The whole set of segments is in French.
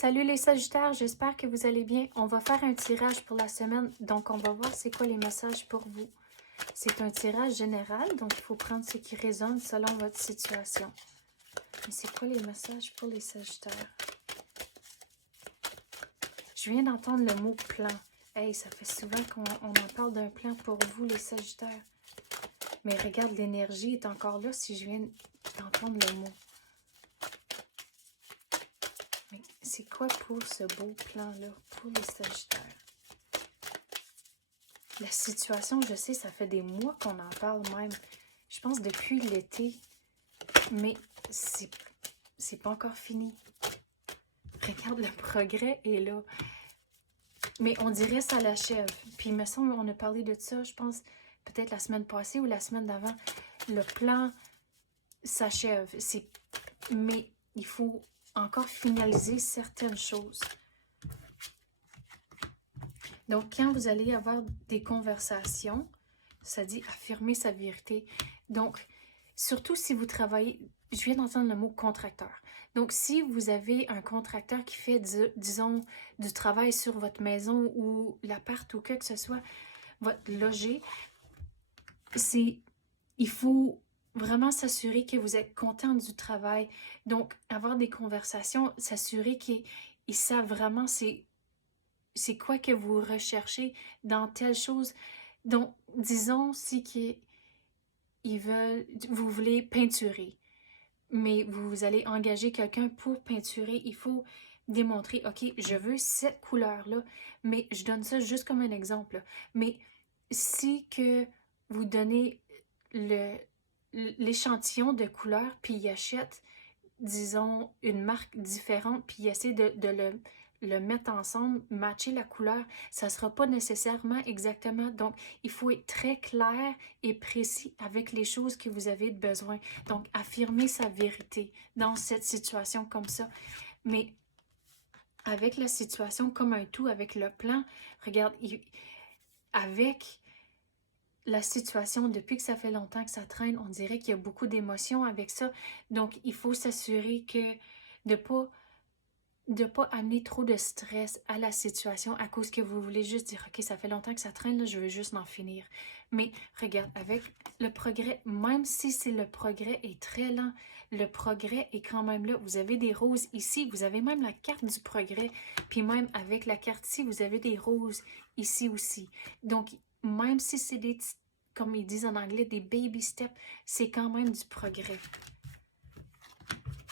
Salut les Sagittaires, j'espère que vous allez bien. On va faire un tirage pour la semaine, donc on va voir c'est quoi les messages pour vous. C'est un tirage général, donc il faut prendre ce qui résonne selon votre situation. Mais c'est quoi les messages pour les Sagittaires? Je viens d'entendre le mot plan. Hey, ça fait souvent qu'on en parle d'un plan pour vous les Sagittaires. Mais regarde, l'énergie est encore là si je viens d'entendre le mot. Mais c'est quoi pour ce beau plan-là, pour les Sagittaires? La situation, je sais, ça fait des mois qu'on en parle même. Je pense depuis l'été. Mais c'est pas encore fini. Regarde, le progrès est là. Mais on dirait ça l'achève. Puis il me semble on a parlé de ça, je pense, peut-être la semaine passée ou la semaine d'avant. Le plan s'achève. Mais il faut encore finaliser certaines choses. Donc, quand vous allez avoir des conversations, ça dit affirmer sa vérité. Donc, surtout si vous travaillez, je viens d'entendre le mot contracteur. Donc, si vous avez un contracteur qui fait, disons, du travail sur votre maison ou l'appart ou que ce soit, votre logis, il faut vraiment s'assurer que vous êtes content du travail. Donc, avoir des conversations, s'assurer qu'ils savent vraiment c'est quoi que vous recherchez dans telle chose. Donc, disons si vous voulez peinturer, mais vous allez engager quelqu'un pour peinturer, il faut démontrer, OK, je veux cette couleur-là, mais je donne ça juste comme un exemple. Mais si que vous donnez l'échantillon de couleurs, puis il achète, disons, une marque différente, puis il essaie de le mettre ensemble, matcher la couleur, ça ne sera pas nécessairement exactement. Donc, il faut être très clair et précis avec les choses que vous avez besoin. Donc, affirmer sa vérité dans cette situation comme ça. Mais avec la situation comme un tout, avec le plan, regarde, avec la situation, depuis que ça fait longtemps que ça traîne, on dirait qu'il y a beaucoup d'émotions avec ça. Donc, il faut s'assurer que de ne pas amener trop de stress à la situation à cause que vous voulez juste dire, OK, ça fait longtemps que ça traîne, là, je veux juste en finir. Mais regarde, avec le progrès, même si le progrès est très lent, le progrès est quand même là. Vous avez des roses ici, vous avez même la carte du progrès, puis même avec la carte ici, vous avez des roses ici aussi. Donc, même si c'est des, comme ils disent en anglais, des baby steps, c'est quand même du progrès.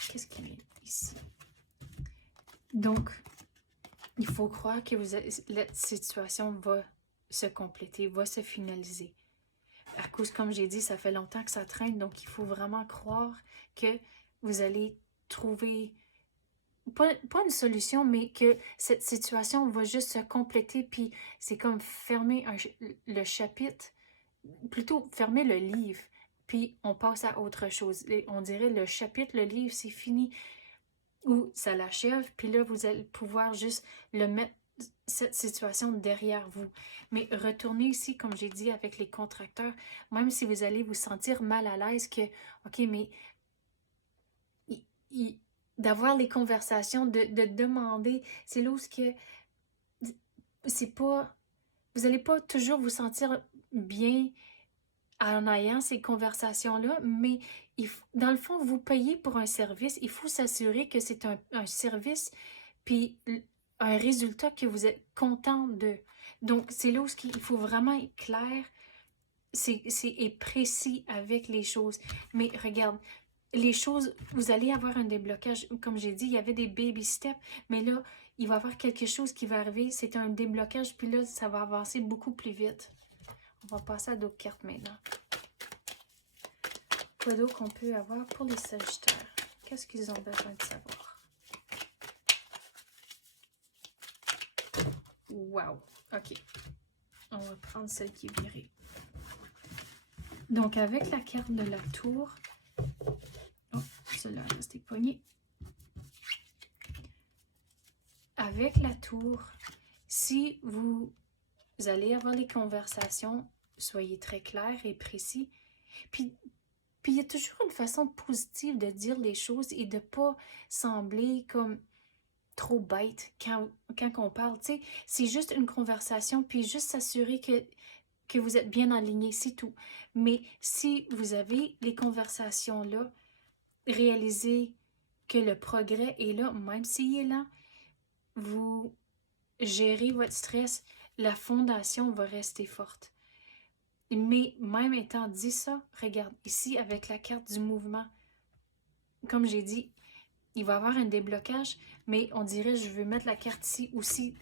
Qu'est-ce qu'il y a ici? Donc, il faut croire que la situation va se compléter, va se finaliser. À cause, comme j'ai dit, ça fait longtemps que ça traîne, donc il faut vraiment croire que vous allez trouver, pas une solution, mais que cette situation va juste se compléter, puis c'est comme fermer le chapitre, plutôt fermer le livre, puis on passe à autre chose. Et on dirait le chapitre, le livre, c'est fini, ou ça l'achève, puis là, vous allez pouvoir juste le mettre, cette situation derrière vous. Mais retournez ici, comme j'ai dit, avec les contracteurs, même si vous allez vous sentir mal à l'aise que, OK, mais d'avoir les conversations, de demander, c'est là où c'est pas, vous n'allez pas toujours vous sentir bien en ayant ces conversations-là, mais dans le fond, vous payez pour un service, il faut s'assurer que c'est un service, puis un résultat que vous êtes content de. Donc, c'est là où il faut vraiment être clair et précis avec les choses. Mais regarde, les choses, vous allez avoir un déblocage. Comme j'ai dit, il y avait des baby steps, mais là, il va y avoir quelque chose qui va arriver. C'est un déblocage, puis là, ça va avancer beaucoup plus vite. On va passer à d'autres cartes maintenant. Quoi d'autre qu'on peut avoir pour les Sagittaires? Qu'est-ce qu'ils ont besoin de savoir? Wow! OK. On va prendre celle qui est virée. Donc, avec la carte de la tour... Oh, celle-là est restée poignée. Avec la tour, si vous allez avoir les conversations, soyez très clair et précis. Puis il y a toujours une façon positive de dire les choses et de ne pas sembler comme trop bête quand on parle, tu sais. C'est juste une conversation, puis juste s'assurer que vous êtes bien aligné, c'est tout. Mais si vous avez les conversations-là, réalisez que le progrès est là, même s'il est lent, vous gérez votre stress, la fondation va rester forte. Mais même étant dit ça, regarde, ici avec la carte du mouvement, comme j'ai dit, il va y avoir un déblocage, mais on dirait je veux mettre la carte ici aussi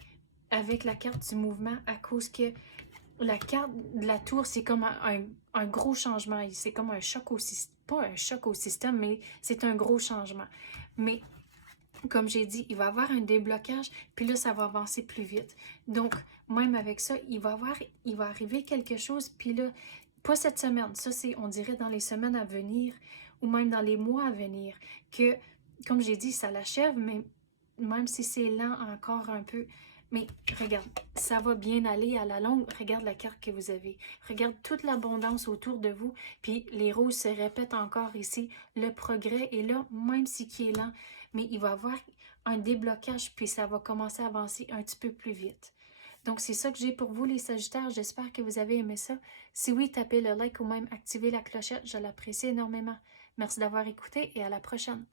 avec la carte du mouvement à cause que la carte de la tour, c'est comme un gros changement. C'est comme un choc au système. Pas un choc au système, mais c'est un gros changement. Mais comme j'ai dit, il va y avoir un déblocage, puis là, ça va avancer plus vite. Donc, même avec ça, il va arriver quelque chose, puis là, pas cette semaine, ça c'est, on dirait, dans les semaines à venir, ou même dans les mois à venir, que, comme j'ai dit, ça l'achève, mais même si c'est lent encore un peu, mais regarde, ça va bien aller à la longue. Regarde la carte que vous avez. Regarde toute l'abondance autour de vous. Puis les roses se répètent encore ici. Le progrès est là, même si qui est lent. Mais il va y avoir un déblocage, puis ça va commencer à avancer un petit peu plus vite. Donc, c'est ça que j'ai pour vous, les Sagittaires. J'espère que vous avez aimé ça. Si oui, tapez le like ou même activez la clochette. Je l'apprécie énormément. Merci d'avoir écouté et à la prochaine.